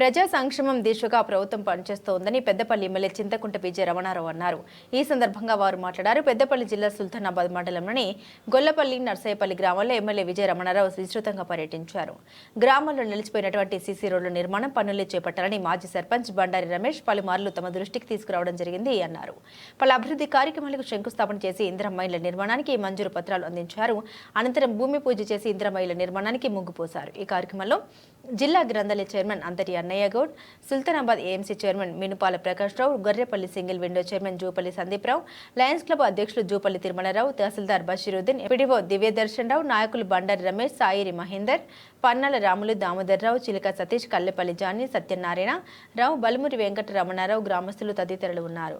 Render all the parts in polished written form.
ప్రజా సంక్షేమం దిశగా ప్రభుత్వం పనిచేస్తోందని పెద్దపల్లి ఎమ్మెల్యే చింతకుంట విజయ రమణారావు అన్నారు. ఈ సందర్భంగా వారు మాట్లాడారు. పెద్దపల్లి జిల్లా సుల్తానాబాద్ మండలంలోని గొల్లపల్లి నర్సయ్యపల్లి గ్రామాల్లో ఎమ్మెల్యే విజయ రమణారావు విస్తృతంగా పర్యటించారు. గ్రామాల్లో నిలిచిపోయినటువంటి సీసీ రోడ్ల నిర్మాణం పనులు చేపట్టాలని మాజీ సర్పంచ్ బండారి రమేష్ పలుమార్లు తమ దృష్టికి తీసుకురావడం జరిగింది అన్నారు. పలు అభివృద్ధి కార్యక్రమాలకు శంకుస్థాపన చేసి ఇందిరమ్మ ఇళ్ల నిర్మాణానికి మంజూరు పత్రాలు అందించారు. అనంతరం భూమి పూజ చేసి ఇందిరమ్మ ఇళ్ల నిర్మాణానికి ముగ్గు పోశారు. ఈ కార్యక్రమంలో జిల్లా గ్రంథాలయ chairman Antati Annayya Goud, Sultanabad AMC chairman Minupala Prakash Rao, Gorrepalli single window chairman Jupalli Sandeep Rao, Lions Club అధ్యక్షులు జూపల్లి తిరుమలరావు, తహసీల్దార్ బషీరుద్దీన్, ఎంపీడీఓ దివ్యదర్శన్ రావు, నాయకులు బండారి రమేష్, సాయిరి మహేందర్, పన్నాల రాములు, దామోదర్ రావు, చిలక సతీష్, కల్లెపల్లి జాని, సత్యనారాయణ రావు, బలుమురి వెంకట రమణారావు, గ్రామస్తులు తదితరులు ఉన్నారు.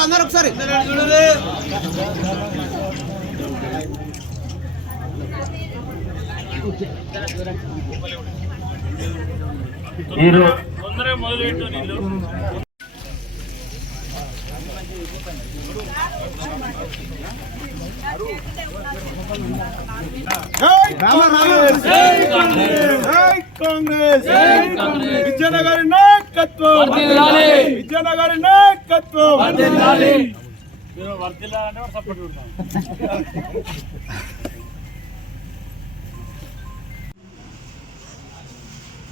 అందరూ ఒకసారి తొందరగా మొదలుపెట్టు నీళ్ళు. విజయనగరి నాయకత్వం, విజయనగరి నాయకత్వం వర్దిల్లాలంటే సపోర్ట్ ఉంటాం.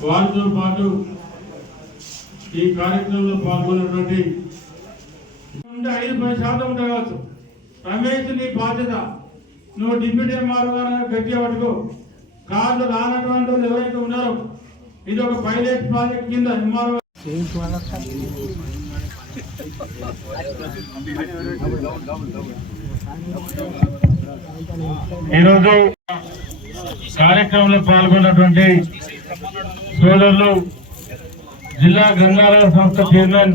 వారితో పాటు ఈ కార్యక్రమంలో పాల్గొన్నటువంటి 5-10% కావచ్చు. రమేష్, నీ బాధ్యత, నువ్వు డిప్యూటీ ఎంఆర్ఓ గట్టిగా పట్టుకో. కార్డు రానటువంటి వాళ్ళు ఎవరైతే ఉన్నారో ఇది ఒక పైలట్ ప్రాజెక్ట్ కింద ఎంఆర్ఓ ఈరోజు కార్యక్రమంలో పాల్గొన్నటువంటి సోదరులు జిల్లా గ్రంథాలయ సంస్థ చైర్మన్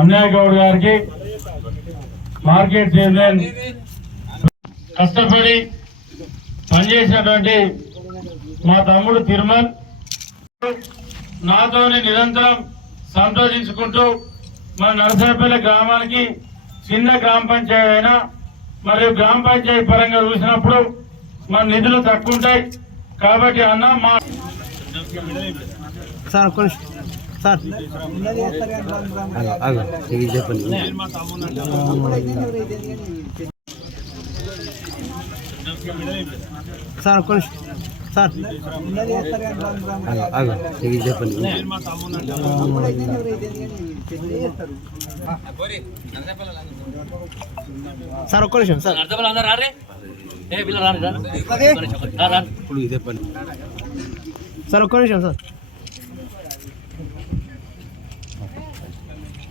అన్నయ్య గౌడ్ గారికి, మార్కెట్ చైర్మన్, కష్టపడి పనిచేసినటువంటి మా తమ్ముడు తిరుమల్, నాతోని నిరంతరం సంతోషించుకుంటూ మన నరసరపల్లి గ్రామానికి చిన్న గ్రామ పంచాయతీ అయినా మరియు గ్రామ పంచాయతీ పరంగా చూసినప్పుడు మన నిధులు తక్కువ ఉంటాయి కాబట్టి అన్న మా సార్ సార్ సార్ సార్ చెప్పండి సార్ ఒక్క నిమిషం సార్ సార్ ఒక్క నిమిషం సార్